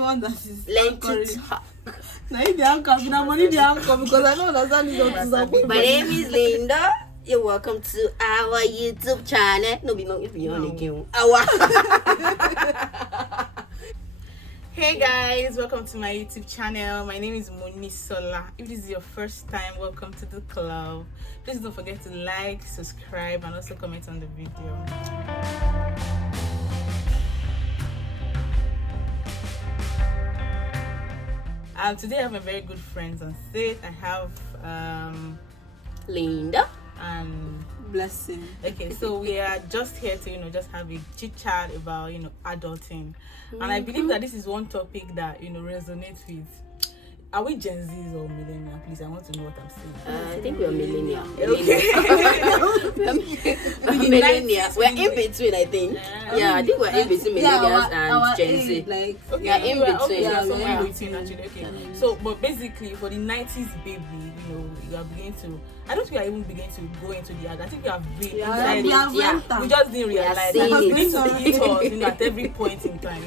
the one that is Learn to talk. Now if they have come, now money they have come because I don't understand this. My name is Linda. You're welcome to our YouTube channel. No, if you're on again. Hey guys, welcome to my YouTube channel. My name is Monisola. If this is your first time, welcome to the club. Please don't forget to like, subscribe, and also comment on the video. Today I have my very good friends on stage. I have Linda and Blessing. Okay, so we are just here to just have a chit chat about adulting, and I believe that this is one topic that resonates with. Are we Gen Zs or millennial? Please, I want to know what I'm saying. I think we're millennial. Okay. Millennial. We're in between, I think. Yeah, I think we're in between millennials and Gen Z. Okay, yeah, in between. Okay, Yeah, somewhere between actually. Okay. So, but basically, for the 90s baby, you are beginning to. I don't think we are even beginning to go into the ad. I think we have been inside it. We just didn't realize that it needs to hit us, at every point in time.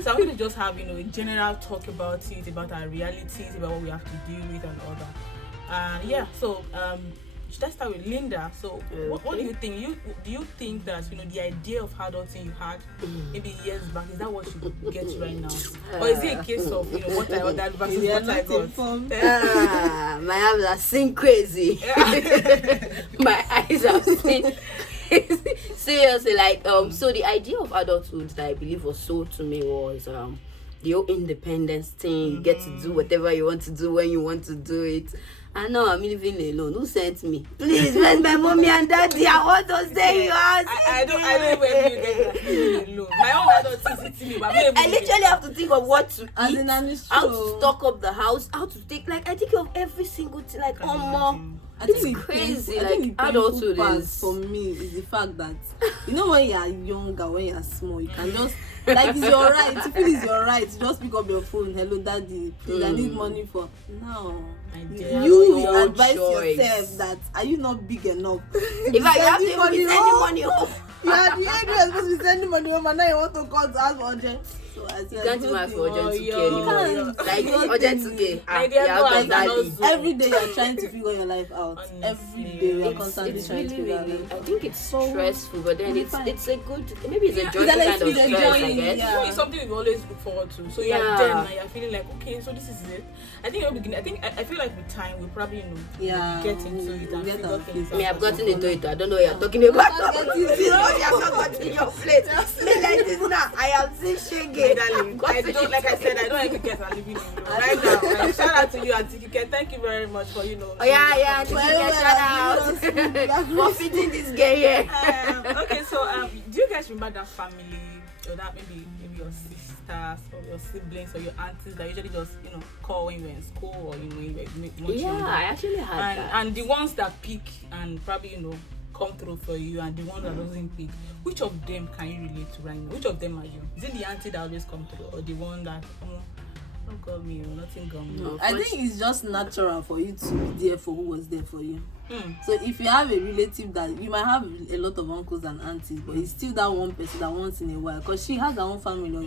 So I'm going to just have a general talk about it, about our realities, about what we have to deal with and all that. And yeah, so should I start with Linda? So what do you think? Do you think that the idea of adulting you had maybe years back, is that what you get right now, or is it a case of what I ordered versus what I got? My eyes are seeing crazy. My eyes are seeing seriously, so the idea of adulthood that I believe was sold to me was the whole independence thing. You get to do whatever you want to do when you want to do it. And now I'm living alone. Who sent me? Please, where's my mommy and daddy? I want to stay yours. I don't even get that living alone. My own adult is sitting me, but I literally have to think of what to eat, how to true. stock up the house, how to take I think of every single thing. It's crazy. I think the adulthood part is for me is the fact that when you are younger, when you are small, you can just it's your right. You feel it's your right. Just pick up your phone. Hello, daddy. Please, I need money for now. You advise yourself that are you not big enough? If I have to be sending money home. You are the age you are supposed to be sending money home, and now you want to call to ask for urgent. So I said, You can't even ask for urgent 2K anymore. Like urgent 2K. Every day you are trying to figure your life out. Honestly, Every day you are constantly it's trying to figure really, out. I think it's stressful, but then it's a good, maybe it's a joyful It's kind of a stress, joy, I guess. yeah. It's something we always look forward to. So you're there and you're feeling like, okay, so this is it. I think I feel like with time we probably get into it and figure things out. I mean, I've gotten into it. I don't know what you're talking about. You have not gotten your plate. Me like this now. I am seeing shaggy. Like I said, I don't even get a living alone right now. Shout out to you, Auntie Kike. Thank you very much for Oh yeah, shout out for feeding this girl here. Okay, so do you guys remember that family or that maybe your sisters or your siblings or your aunties that usually just call when you were in school or when you were much younger? I actually had that. And the ones that pick and probably come through for you, and the ones that doesn't pick, which of them can you relate to right now? Which of them are you? Is it the auntie that always come through, or the one that don't call me, nothing gone? No, I think it's just natural for you to be there for who was there for you. So if you have a relative that you might have a lot of uncles and aunties, but it's still that one person that once in a while, because she has her own family or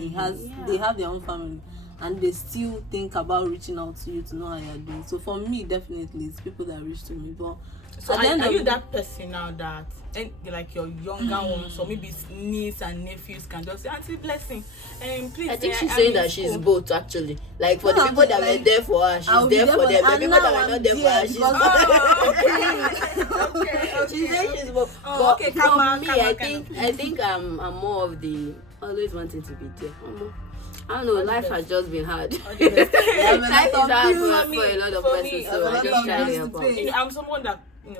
they have their own family, and they still think about reaching out to you to know how you're doing. So for me, definitely it's people that reach to me. But so are you that person now that like your younger ones or maybe niece and nephews can just say, Auntie Blessing, please? I think she's saying that she's both actually. Like for the people that were there for her, she's there for them. The people that were not there for her, she's okay. She's saying she's both. But for me, I think I'm more of the always wanting to be there. I don't know, life has just been hard. Life is hard for a lot of persons, so I just try to help out. I'm someone that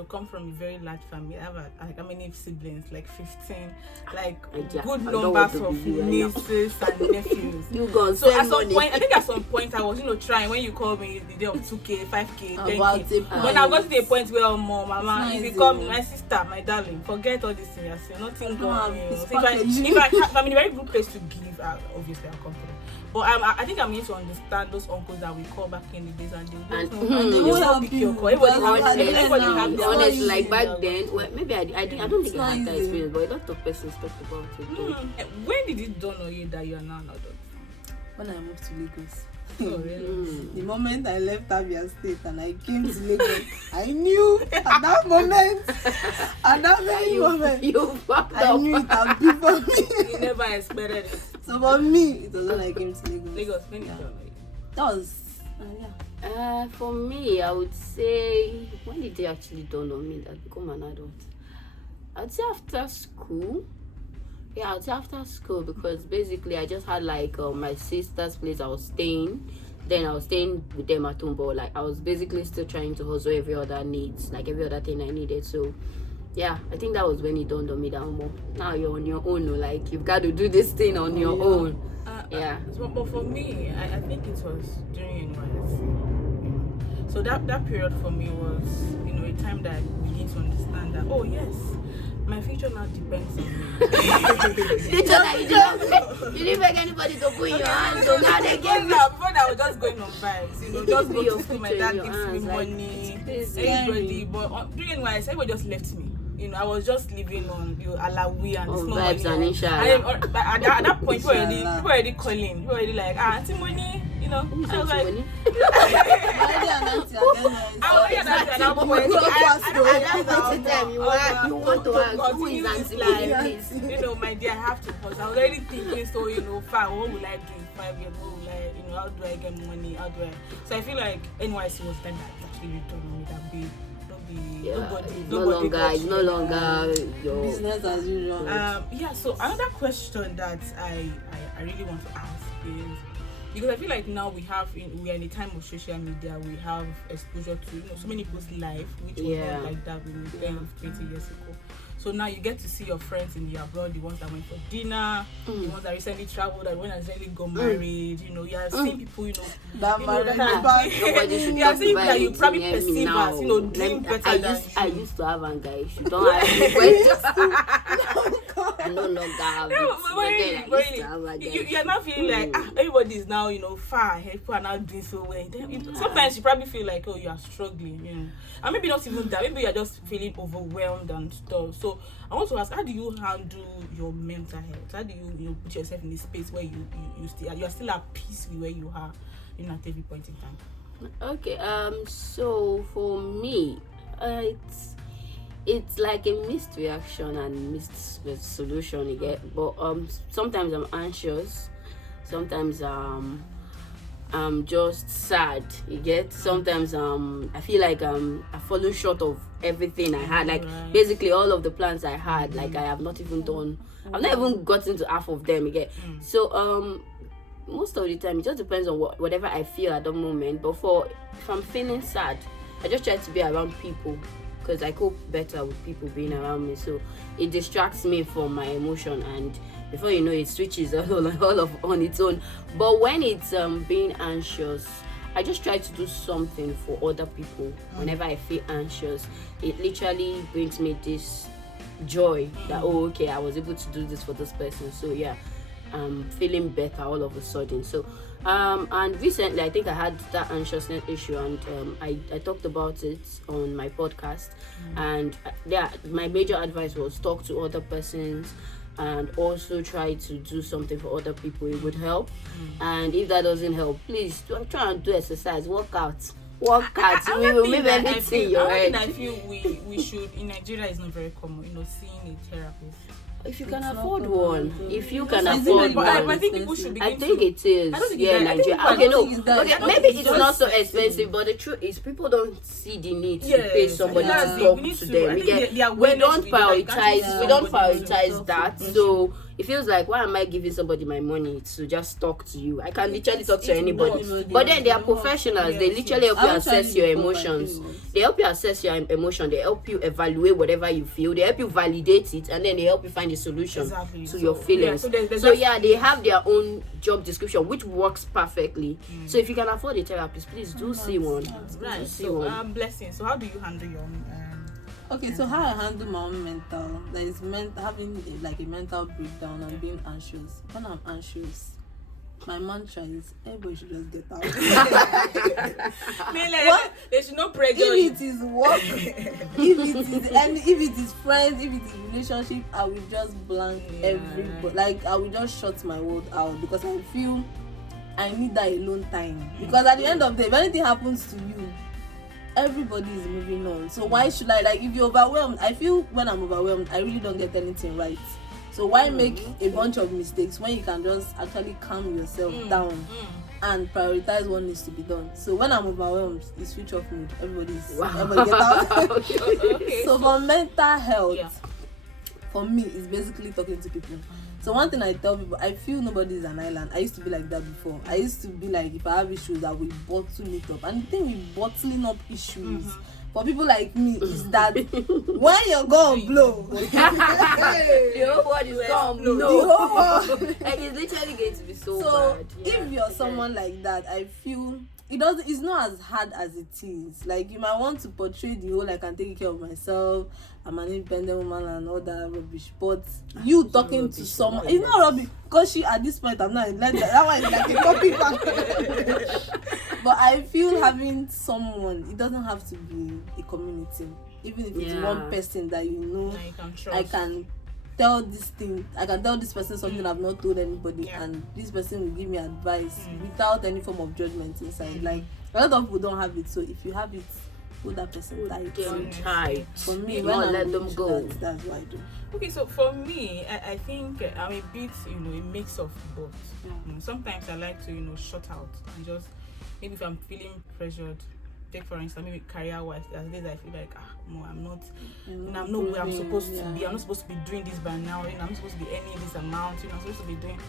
come from a very large family. I have how many siblings? Like 15. Like good numbers of nieces and nephews. So at some point, I think at some point I was trying when you called me the day of 2K, 5K, 10K. But I got to the point where mama, if you call me my sister, my darling, forget all this thing. I say nothing going. If I'm in a very good place to give, obviously I'll come through. But I think I'm need to understand those uncles that we call back in the days, and they will help pick your call. Everybody have honestly, like back then, well, maybe I don't think I had that experience, but a lot of persons talked about it. When did it dawn on you that you are now an adult? when I moved to Lagos. Oh, really? The moment I left Abia State and I came to Lagos, I knew at that moment, at that very moment, I knew it had been for me. You never expected it. So for me, it was when I came to Lagos. Lagos, when you joined? That was, For me, I would say, when did it actually dawn on me that I become an adult? I'd say after school. Yeah, I'd say after school, because basically I just had like my sister's place I was staying. Then I was staying with them at home, but like I was basically still trying to hustle every other needs, like every other thing I needed. So yeah, I think that was when it dawned on me that now you're on your own. Like you've got to do this thing on your own. Yeah. But for me, I think it was during NYSC. So that period for me was, a time that I began to understand that, oh yes, my future now depends on me. You didn't beg anybody to put in your hands, so now they gave you. Before that, I was just going on vibes, just go to school, my dad gives me money, everybody. But during NYSC, everybody just left me. I was just living on Alawi and small vibes money. And inshallah. At that point, people already calling. People already like, auntie money, I was like, money? You want to ask who is auntie money, please? My dear, I have to pause. I was already thinking, so fine, what will I do in 5 years? What will I, how do I get money? How do I? So I feel like NYC was then that actually returned on me that big. It's no longer your business as usual. So another question that I really want to ask is, because I feel like now we are in a time of social media, we have exposure to so many people's life, which was not like that when we 10 20 years ago. So now you get to see your friends in the abroad, the ones that went for dinner, the ones that recently traveled, the ones that recently got married. You have seen people, that married. You are seeing that you probably perceive as, doing better than I used to have anger. You don't have any questions. I no longer have it. You're not feeling like everybody is now, far ahead. People are now doing so well. Sometimes you probably feel like, oh, you are struggling, and maybe not even that. Maybe you're just feeling overwhelmed and stuff. So I want to ask, how do you handle your mental health? How do you put yourself in a space where you're still at peace with where you are, at every point in time? Okay. So for me, it's like a mixed reaction and mixed solution you get. But sometimes I'm anxious. Sometimes I'm just sad. You get. Sometimes I feel like I've fallen short of everything I had. Like basically all of the plans I had. Like I have not even done. I've not even gotten to half of them. You get. So most of the time it just depends on whatever I feel at the moment. But if I'm feeling sad, I just try to be around people, because I cope better with people being around me. So it distracts me from my emotion, and before you know it switches all on its own. But when it's being anxious, I just try to do something for other people. Whenever I feel anxious, it literally brings me this joy that, oh, okay, I was able to do this for this person. So yeah, I'm feeling better all of a sudden. So and recently I think I had that anxiousness issue, and I talked about it on my podcast. And my major advice was talk to other persons and also try to do something for other people. It would help. And if that doesn't help, please try and do exercise, work out. We will make everything your head. I feel we should, in Nigeria it's not very common, seeing a therapist. If you can afford one, I think people should begin it is. Nigeria. Okay, no. Okay, maybe it's not so expensive, but the truth is people don't see the need to pay somebody to talk to them. We don't prioritize that. So it feels like, why am I giving somebody my money to just talk to you? I can literally talk to anybody. But then they are professionals. They literally help you assess your emotions. They help you assess your emotion. They help you evaluate whatever you feel. They help you validate it, and then they help you find a solution to your feelings. They have their own job description, which works perfectly. So if you can afford a therapist, please do see one. Right. Blessing. So how do you handle your Okay, so how I handle my own mental, having a mental breakdown and being anxious. When I'm anxious, my mantra is everybody should just get out. They should not pressure you. If it is work, if it is friends, if it is relationship, I will just blank everybody. Like I will just shut my world out, because I feel I need that alone time, because at the end of the day, if anything happens to you, everybody is moving on. So why should I, like, if you're overwhelmed, I feel when I'm overwhelmed, I really don't get anything right. So why make a bunch of mistakes when you can just actually calm yourself down and prioritize what needs to be done? So when I'm overwhelmed, it's switch off mood. Everybody get out. Okay. So for mental health, for me, it's basically talking to people. So one thing I tell people, I feel nobody is an island. I used to be like that before. I used to be like, if I have issues, I will bottle it up. And the thing with bottling up issues, for people like me, is that when you're gonna blow, the whole world is gonna blow. Like, it's literally going to be so bad. If you're someone like that, I feel it's not as hard as it is. Like, you might want to portray the whole I can take care of myself, I'm an independent woman and all that rubbish, but you talking to someone, it's not rubbish, because at this point I'm not like that one is like a copy pack. But I feel having someone, it doesn't have to be a community, even if it's one person that you know, you can trust. I can tell this person something I've not told anybody, and this person will give me advice without any form of judgment inside. Like, a lot of people don't have it, so if you have it, hold that person tight. For me, when I let them go, that's what I do. Okay, so for me, I think I'm a bit, a mix of both. Sometimes I like to, shut out and just, maybe if I'm feeling pressured, take for instance, maybe career-wise, there's days I feel like, I'm not where I'm supposed to be. I'm not supposed to be doing this by now. I'm not supposed to be earning this amount. I'm supposed to be doing.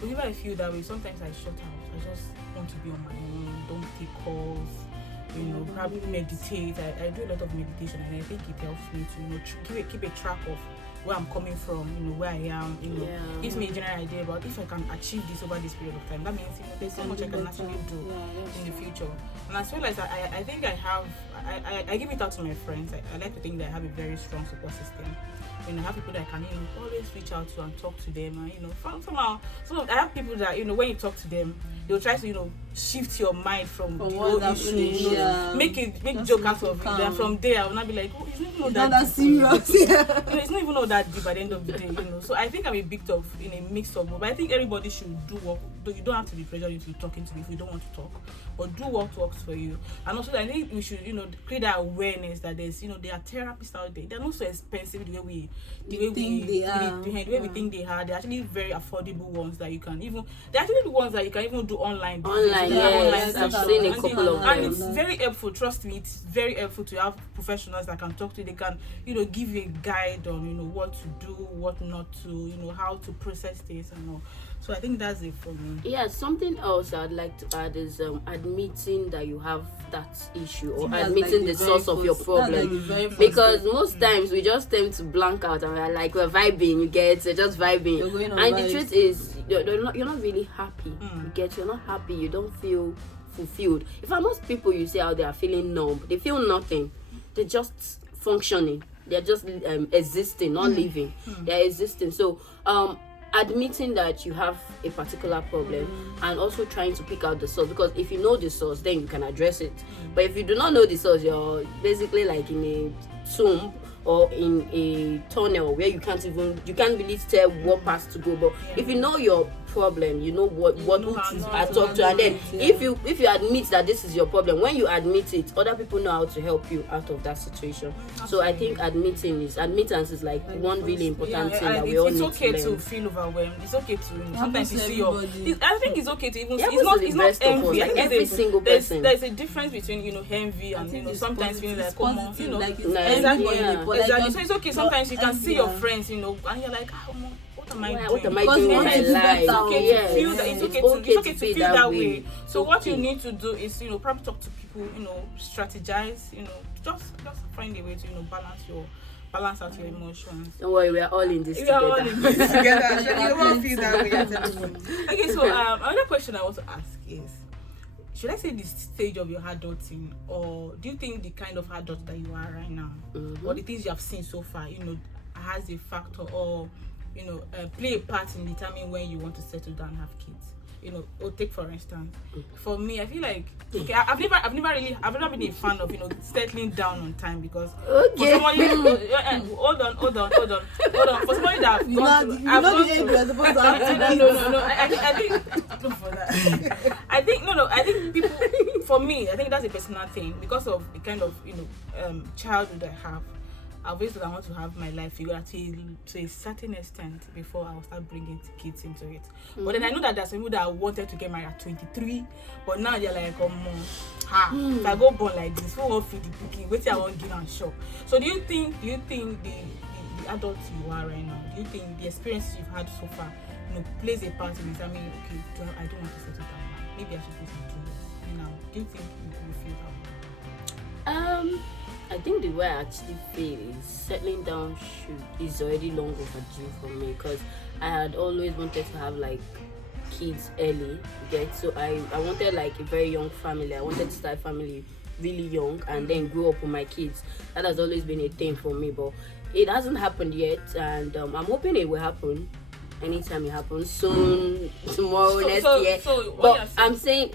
Whenever I feel that way, sometimes I shut out. I just want to be on my own. Don't take calls. Probably meditate. I do a lot of meditation, and I think it helps me to keep a track of where I'm coming from, where I am, gives me a general idea about if I can achieve this over this period of time. That means there's so much I can actually do in the future. And as well as I think I give it out to my friends. I like to think that I have a very strong support system. I have people that I can always reach out to and talk to them, and somehow I have people that when you talk to them, they'll try to shift your mind from the whole issue, make joke out of it, and from there I will not be like, it's not even that serious. It's not even all that deep at the end of the day. So I think I'm a bit of in a mix of both, but I think everybody should do what. You don't have to be pressured into talking to me if you don't want to talk, but do what works for you. And also I think we should create that awareness that there's there are therapists out there. They're not so expensive the way we think they are. They're actually very affordable ones that you can they're actually the ones that you can even do online. Yes, I've seen a couple of them. And it's very helpful, trust me, it's very helpful to have professionals that can talk to you. They can, give you a guide on, what to do, what not to, how to process things and all. So I think that's it for me. Yeah, something else I'd like to add is admitting that you have that issue, or admitting the source of your problem. Because most times we just tend to blank out and we're vibing, you get, we're just vibing. And the truth is, you're not really happy. You get, you're not happy, you don't feel fulfilled. In fact, most people you see out there are feeling numb. They feel nothing. They're just functioning. They're just existing, not living. They're existing. So admitting that you have a particular problem and also trying to pick out the source, because if you know the source, then you can address it. But if you do not know the source, you're basically like in a tomb or in a tunnel where you can't really tell what path to go. But if you know your problem, you know what to talk to, and then if you admit that this is your problem, when you admit it, other people know how to help you out of that situation. So I think admittance is like one really important thing that we all need to learn. It's okay to feel overwhelmed. It's okay to sometimes you see I think it's okay to even it's not envy. Every single person. There's a difference between envy and sometimes feeling like exactly. So it's okay. Sometimes you can see your friends, and you're like, what am I doing? What am I doing in my life? It's okay to feel that way. So what you need to do is, probably talk to people, strategize, just find a way to, balance out your emotions. Don't worry, we are all in this together. You won't feel that way at everyone. Okay, so another question I want to ask is, should I say the stage of your adulting, or do you think the kind of adult that you are right now, or the things you have seen so far, has a factor or play a part in determining when you want to settle down and have kids? take for instance, for me, I feel like okay, I've never been a fan of settling down on time, because for somebody hold on for somebody that I've gone through, I think people, for me, I think that's a personal thing because of the kind of childhood I have. Obviously, I want to have my life figured out to a certain extent before I will start bringing kids into it. But then I know that there's some people that wanted to get married at 23, but now they're like, if I go born like this, who will feed the picking? Wait till I won't give and show. So do you think the adult you are right now, do you think the experiences you've had so far, plays a part in this? I mean, okay, I don't want to settle down now. Maybe I should do some 2 years. Now, do you think you feel that way? I think the way I actually feel is settling down is already long overdue for me, because I had always wanted to have like kids early, so I wanted like a very young family. I wanted to start a family really young and then grow up with my kids. That has always been a thing for me, but it hasn't happened yet, and I'm hoping it will happen anytime it happens, soon, tomorrow, next year. But what I'm saying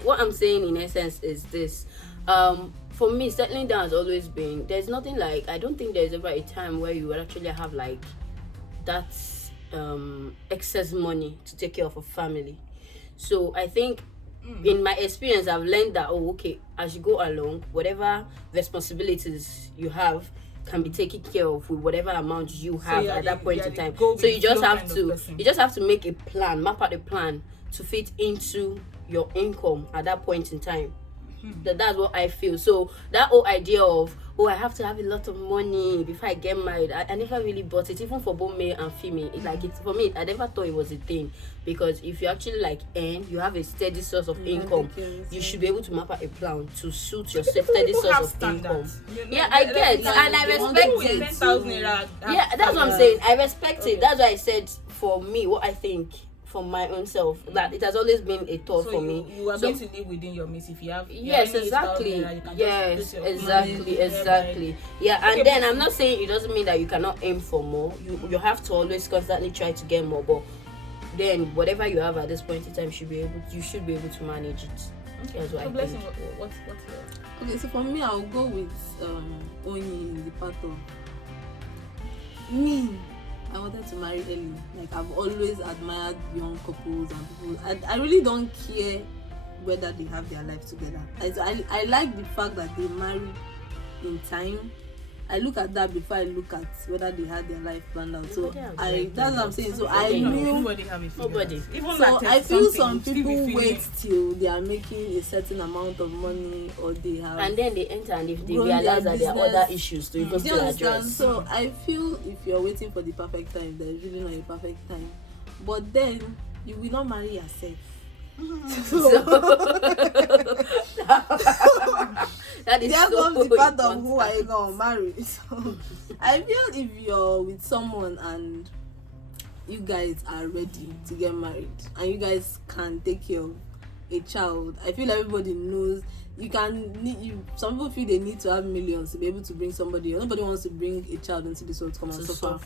in essence is this. For me, settling down has always been, there's nothing like, I don't think there's ever a time where you would actually have like that excess money to take care of a family. So I think in my experience, I've learned that, as you go along, whatever responsibilities you have can be taken care of with whatever amount you have at that point in time. So you just have to make a plan, map out a plan to fit into your income at that point in time. That's what I feel. So that whole idea of I have to have a lot of money before I get married, I never really bought it, even for both male and female. For me, I never thought it was a thing, because if you actually earn, you have a steady source of income, you should be able to map out a plan to suit your steady source of income. I get, and I respect it. That's what I'm saying. I respect it. That's why I said, for me, what I think for my own self, that it has always been a thought for me. You are going to live within your means if you have. Yes, exactly. Exactly. Yeah, and then I'm not saying it doesn't mean that you cannot aim for more. You have to always constantly try to get more, but then whatever you have at this point in time, you should be able to manage it. Okay. That's what I think. What's yours? Okay, so for me, I'll go with Oni in the part of me. I wanted to marry early. Like, I've always admired young couples and people. I really don't care whether they have their life together. I like the fact that they marry in time. I look at that before I look at whether they had their life planned out. So that's what I'm saying. So I knew nobody. Even so I feel some people wait till they are making a certain amount of money, or they have, and then they enter, and if they realize that there are other issues to even still address. So I feel if you're waiting for the perfect time, there is really not a perfect time. But then you will not marry yourself. That is there so comes the part of who are you gonna marry. So I feel if you're with someone and you guys are ready to get married and you guys can take care of a child, I feel everybody knows some people feel they need to have millions to be able to bring somebody. Nobody wants to bring a child into this world to come and suffer.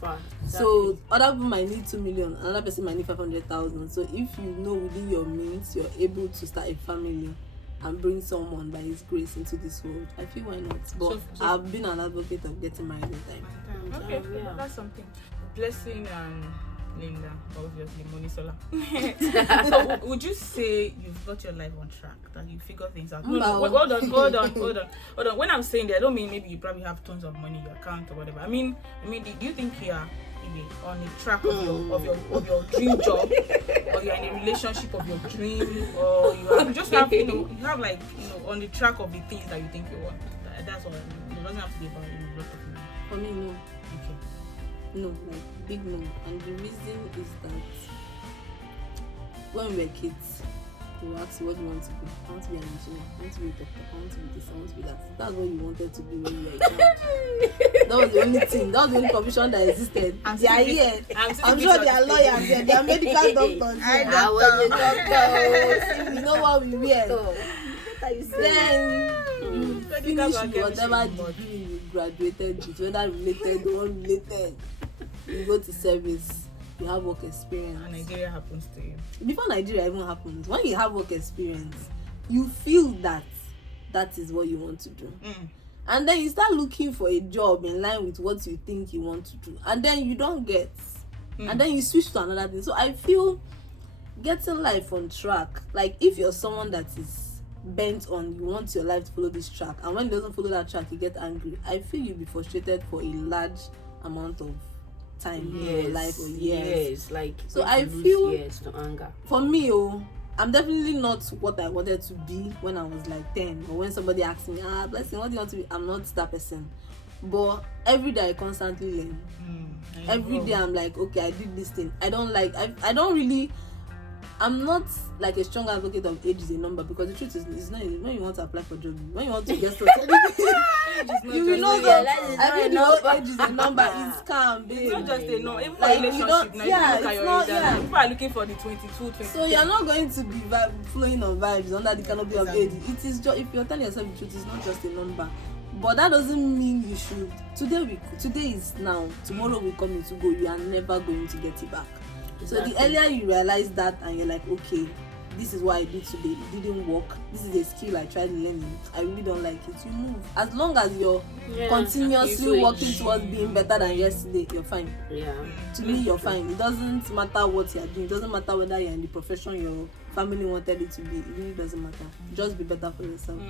Exactly. So other people might need 2 million, another person might need 500,000. So if you know within your means you're able to start a family and bring someone by his grace into this world, I feel why not. But so I've been an advocate of getting married in time. Okay, that's something. Blessing and Linda, obviously, Monisola. So would you say you've got your life on track, that you figure things out? No. Hold on. When I'm saying that, I don't mean maybe you probably have tons of money in your account or whatever. I mean, do you think you are on the track of your dream job, or you're in a relationship of your dream, or you just have on the track of the things that you think you want? That's all. It doesn't have to be about a lot of money. For me, no. Okay. No, like big no. And the reason is that when we were kids, we were asked, what do you want to be? I want to be an engineer, I want to be a doctor, I want to be this, I want to be that. That's what you wanted to be when you were a child. That was the only thing. That was the only profession that existed. They are here. I'm sure they are lawyers there. They are medical doctors. I was a doctor. You know what we wear. Then you finish whatever degree you graduated with, whether related or unrelated. You go to service. you have work experience. And Nigeria happens to you. Before Nigeria even happens, when you have work experience, you feel that is what you want to do. And then you start looking for a job in line with what you think you want to do. And then you don't get. And then you switch to another thing. So I feel getting life on track, like if you're someone that is bent on you want your life to follow this track, and when it doesn't follow that track you get angry, I feel you'll be frustrated for a large amount of time in your life or years. Yes, like so I feel years to anger. For me, I'm definitely not what I wanted to be when I was like 10, or when somebody asked me, Blessing, what do you want to be? I'm not that person. But every day I constantly learn. Every day I'm like, okay, I did this thing. I don't really, I'm not like a strong advocate of age is a number, because the truth is, it's not. When you want to apply for job, when you want to get started, you will know that every age is a number. It's scam, babe. It's not just a number. Even for like, relationship, now you look at your age. People are looking for the 22, 23. So you're not going to be flowing on vibes under the canopy of age. It is just, if you're telling yourself the truth, it's not just a number. But that doesn't mean you should. Today is now. Tomorrow will come to go. You are never going to get it back. Exactly. So the earlier you realize that, and you're like, okay, this is what I did today. It didn't work. This is a skill I tried learning. I really don't like it. You move. As long as you're continuously working towards being better than yesterday, you're fine. Yeah. To me, you're fine. It doesn't matter what you're doing. It doesn't matter whether you're in the profession your family wanted it to be. It really doesn't matter. Just be better for yourself.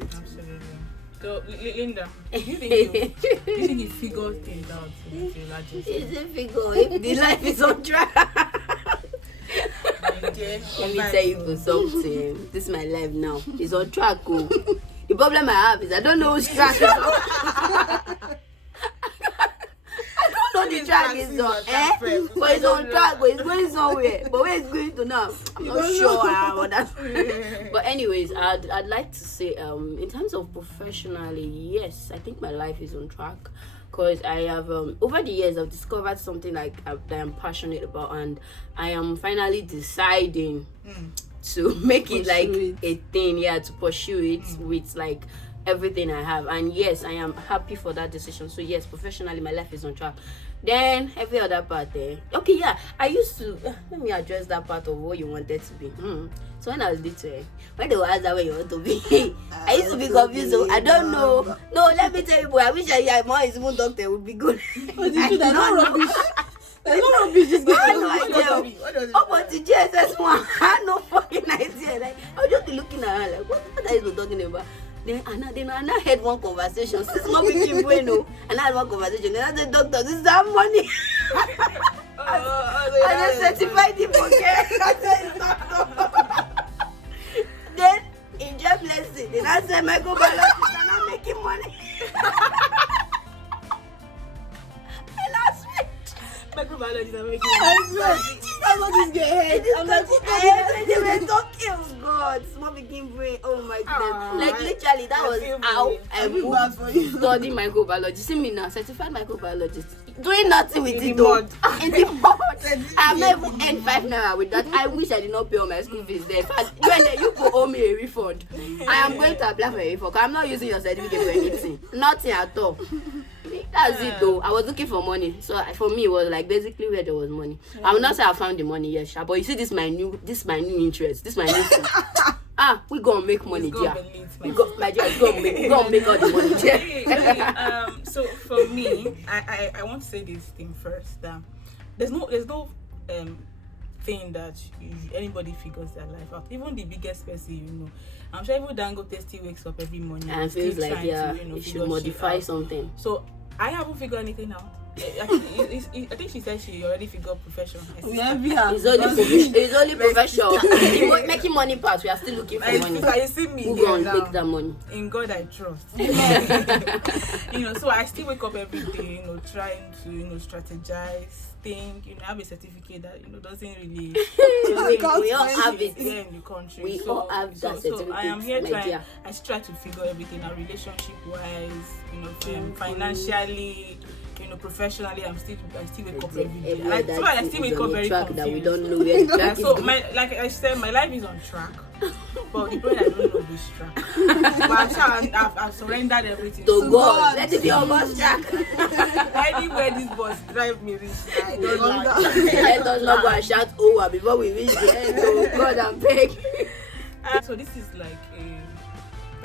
Absolutely. So, Linda, do you think you figured things out? It's a figure if the life is on track. Let me tell you for something. This is my life now. It's on track. The problem I have is I don't know which track is on. I don't know the track is on. But it's on track. But it's going somewhere. But where it's going to now, I'm not sure. But anyways, I'd like to say, in terms of professionally, yes, I think my life is on track. Because I have, over the years, I've discovered something that I'm passionate about, and I am finally deciding to make it like a thing, to pursue it with like everything I have. And yes, I am happy for that decision. So yes, professionally, my life is on track. Then every other part there, I used to, let me address that part of what you wanted to be. So when I was little, when they were asked where you want to be, I used to be confused. So I don't know. No, let me tell you, boy, I wish my mom is even doctor would be good. But you don't know rubbish. There's no rubbish. Just I had no idea. Oh, but the JSS one, I had no fucking idea. Like, I was just looking at her like, what are you talking about? Then I had one conversation. Since mom became bueno, and I had one conversation. Then I said, doctor, this is our money. I just certified him again. I said, it's not. Then in job blessing, then I said, microbiologist, and I'm making money. And I swear, microbiologists are making money. I swear, that's what this get head. I'm like, they were talking. Oh God, small begin brain. Oh my goodness. Like literally, that was how I moved studying microbiology. See me now, certified microbiologist. Doing nothing with it though. In the mud. I'm not even earned 5 naira with that. I wish I did not pay all my school fees there. When you could owe me a refund, I am going to apply for a refund. I'm not using your certificate for anything. Nothing at all. That's it though. I was looking for money. So for me it was like basically where there was money. I will not say I found the money, yes, but you see this my new interest. This my new thing. We gonna make money, dear. We gonna make all the money, dear. So for me, I want to say this thing first. There's no thing that anybody figures their life out. Even the biggest person, you know. I'm sure even Dangote still wakes up every morning and feels like you should modify something. So I haven't figured anything out. I think she said she already figured profession. It's only profession. Making money part, we are still looking for money. So you see me who gonna make that money? In God I trust. So I still wake up every day, trying to, strategize, think, have a certificate that, doesn't really. We all have it here in the country. We all have that certificate. So I am here trying. I try to figure everything out, relationship wise, financially. Professionally, I still wake up every day. I still wake up very confused. That we don't know where the track is going. Like I said, my life is on track, but the brain I don't know. this track. But I'm sure I've surrendered everything. To God. Let it be on God's track. Anywhere this bus drive me reach, I don't like. Let us not go and shout over before we reach the end. Oh God, I'm begging. So this is like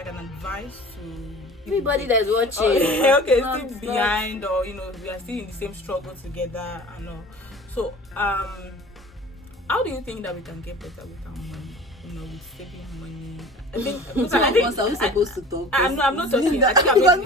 an advice to everybody that's watching. Okay, still behind, or we are still in the same struggle together and all. So how do you think that we can get better with our money? With saving money. I think are we supposed to talk? I'm not talking. I think I'm going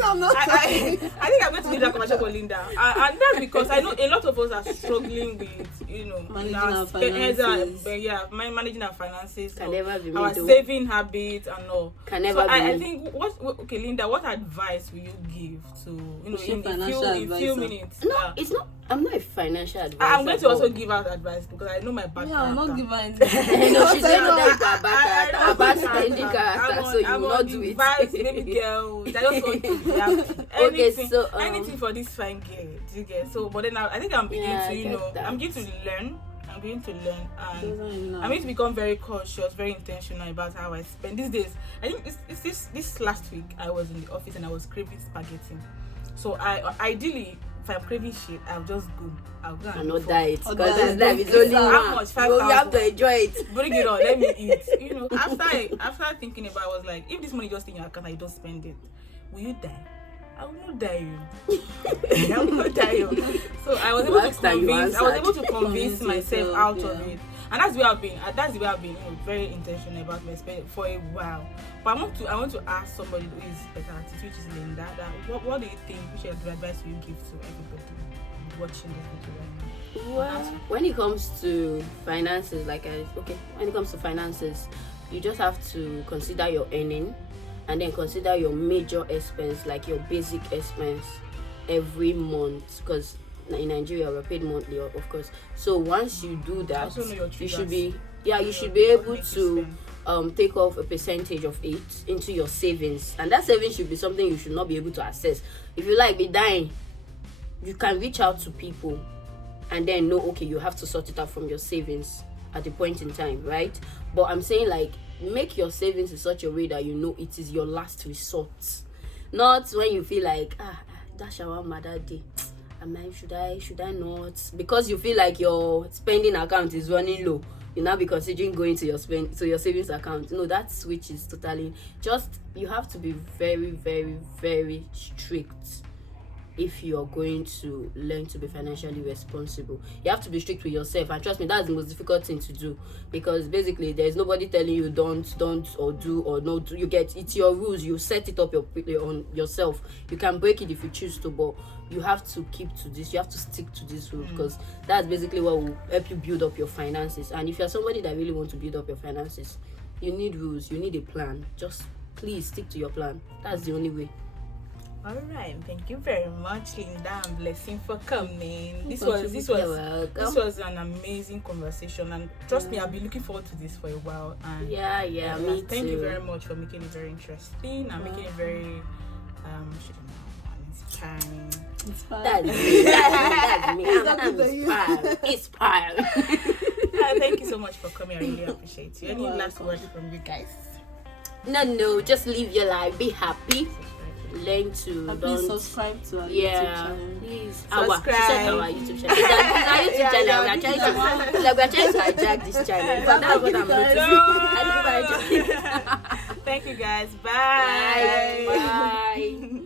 to leave that conversation for Linda. And that's because I know a lot of us are struggling with, managing our finances. Managing our finances, can never be our saving habits and all. Can never be. I think okay, Linda, what advice will you give to in few minutes? No, it's not. I'm not a financial advisor. I'm going to also give out advice because I know my bad character. I'm not giving anything. No, she's not a bad spending character, so you will not do it. Baby girl, I just want to anything, anything for this fine girl. Do you get? So, but then I think I'm beginning to, I'm going to learn. I'm going to learn, and I'm going to become very cautious, very intentional about how I spend these days. I think it's this last week I was in the office and I was craving spaghetti. So I ideally, if I'm craving shit, I'll just go. I'll go and not diet. Because this life is only how much? 5,000. You have to enjoy it. Bring it on. Let me eat. After thinking about it, I was like, if this money just in your account, I don't spend it, will you die? I will not die you. I will not die you. So I was able to convince myself out of it. And that's the way I've been very intentional about my spending for a while. But I want to ask somebody who is better at it, which is Linda, that what do you think, which advice will you give to everybody watching this video right now? Well, when it comes to finances, when it comes to finances, you just have to consider your earning and then consider your major expense, like your basic expense every month, because in Nigeria we're paid monthly, of course. So once you do that, you should be able to take off a percentage of it into your savings, and that savings should be something you should not be able to access. If you be dying, you can reach out to people and then know, okay, you have to sort it out from your savings at a point in time, right? But I'm saying make your savings in such a way that it is your last resort, not when you feel like that shawarma that day, should I not, because you feel like your spending account is running low, you now be considering going to your savings account. No, that switch is totally you have to be very, very, very strict if you're going to learn to be financially responsible. You have to be strict with yourself, and trust me, that's the most difficult thing to do, because basically there's nobody telling you don't or do or not do. It's your rules, you set it up on yourself. You can break it if you choose to, but you have to keep to this, you have to stick to this rule, because that's basically what will help you build up your finances. And if you're somebody that really wants to build up your finances, you need rules, you need a plan. Just please stick to your plan. That's the only way. All right, thank you very much, Linda and Blessing, for coming. This was an amazing conversation, and trust me, I've been looking forward to this for a while. And me thank too. you very much for making it very interesting and making it very inspiring. That's me. I'm inspired. Thank you so much for coming. I really appreciate you. Any last words from you guys? No, just live your life, be happy. Learn to please subscribe to our YouTube channel. Please subscribe. Our YouTube channel. Our YouTube channel. We're trying to hijack this channel. But that's what I'm noticing. Thank you guys. Bye. Bye.